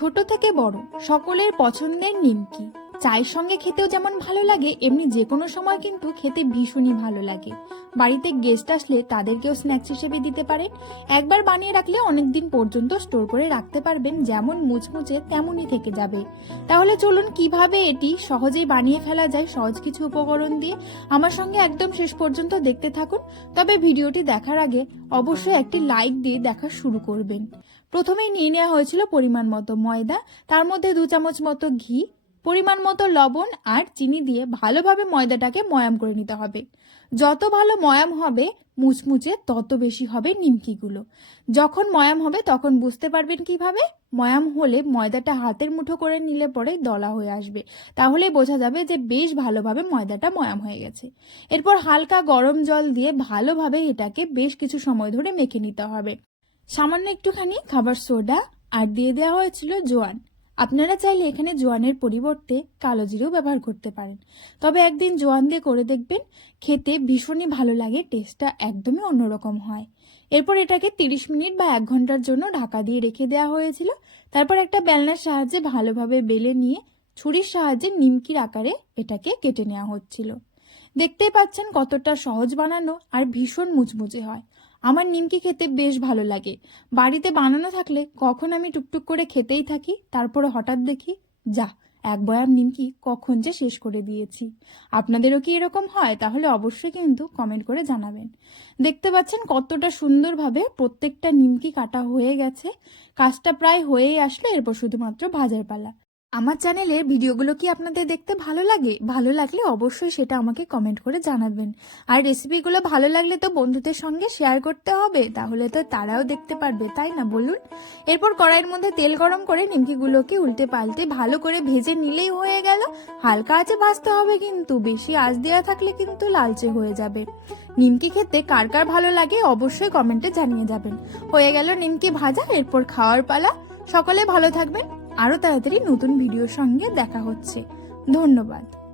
ছোট থেকে বড় সকলের পছন্দের নিমকি। চায়ের সঙ্গে খেতেও যেমন ভালো লাগে, এমনি যে কোনো সময় কিন্তু খেতে ভীষণই ভালো লাগে। বাড়িতে গেস্ট আসলে তাদেরকেও স্ন্যাক্স হিসেবে দিতে পারেন একবার বানিয়ে রাখলে অনেক দিন পর্যন্ত স্টোর করে রাখতে পারবেন, যেমন মুচমুচে তেমনই থেকে যাবে। তাহলে চলুন কীভাবে এটি সহজেই বানিয়ে ফেলা যায়, সহজ কিছু উপকরণ দিয়ে আমার সঙ্গে একদম শেষ পর্যন্ত দেখতে থাকুন। তবে ভিডিওটি দেখার আগে অবশ্যই একটি লাইক দিয়ে দেখা শুরু করবেন। প্রথমেই নিয়ে নেওয়া হয়েছিল পরিমাণ মতো ময়দা, তার মধ্যে দু চামচ মতো ঘি পরিমাণ মতো লবণ আর চিনি দিয়ে ভালোভাবে ময়দাটাকে ময়াম করে নিতে হবে। যত ভালো ময়াম হবে, মুচমুচে তত বেশি হবে নিমকিগুলো। যখন ময়াম হবে, তখন বুঝতে পারবেন কীভাবে? ময়াম হলে ময়দাটা হাতের মুঠো করে নিলে পরে দলা হয়ে আসবে। তাহলে বোঝা যাবে যে বেশ ভালোভাবে ময়দাটা ময়াম হয়ে গেছে। এরপর হালকা গরম জল দিয়ে ভালোভাবে এটাকে বেশ কিছু সময় ধরে মেখে নিতে হবে। সামান্য একটুখানি খাবার সোডা আর দিয়ে দেওয়া হয়েছিল জোয়ান। আপনারা চাইলে এখানে জোয়ানের পরিবর্তে কালো জিরেও ব্যবহার করতে পারেন। তবে একদিন জোয়ান দিয়ে করে দেখবেন, খেতে ভীষণই ভালো লাগে, টেস্টটা একদমই অন্যরকম হয়। এরপর এটাকে তিরিশ মিনিট বা এক ঘণ্টার জন্য ঢাকা দিয়ে রেখে দেওয়া হয়েছিল। তারপর একটা বেলনার সাহায্যে ভালোভাবে বেলে নিয়ে ছুরির সাহায্যে নিমকির আকারে এটাকে কেটে নেওয়া হচ্ছিল। দেখতেই পাচ্ছেন কতটা সহজ বানানো আর ভীষণ মুচমুচে হয়। আমার নিমকি খেতে বেশ ভালো লাগে। বাড়িতে বানানো থাকলে কখন আমি টুকটুক করে খেতেই থাকি, তারপরে হঠাৎ দেখি, যা, এক বয়াম নিমকি কখন যে শেষ করে দিয়েছি। আপনাদেরও কি এরকম হয়? তাহলে অবশ্যই কিন্তু কমেন্ট করে জানাবেন। দেখতে পাচ্ছেন কতটা সুন্দরভাবে প্রত্যেকটা নিমকি কাটা হয়ে গেছে। কাজটা প্রায় হয়েই আসলো, এরপর শুধুমাত্র ভাজার পালা। আমার চ্যানেলের ভিডিওগুলো কি আপনাদের দেখতে ভালো লাগে? ভালো লাগলে অবশ্যই সেটা আমাকে কমেন্ট করে জানাবেন। আর রেসিপিগুলো ভালো লাগলে তো বন্ধুদের সঙ্গে শেয়ার করতে হবে, তাহলে তো তারাও দেখতে পারবে, তাই না বলুন? এরপর কড়াইয়ের মধ্যে তেল গরম করে নিমকিগুলোকে উল্টে পাল্টে ভালো করে ভেজে নিলেই হয়ে গেল। হালকা আঁচে ভাজতে হবে কিন্তু, বেশি আঁচ দেওয়া থাকলে কিন্তু লালচে হয়ে যাবে। নিমকি খেতে কার কার ভালো লাগে অবশ্যই কমেন্টে জানিয়ে যাবেন। হয়ে গেল নিমকি ভাজা, এরপর খাওয়ার পালা। সকলে ভালো থাকবেন। আরও তাড়াতাড়ি নতুন ভিডিওর সঙ্গে দেখা হচ্ছে। ধন্যবাদ।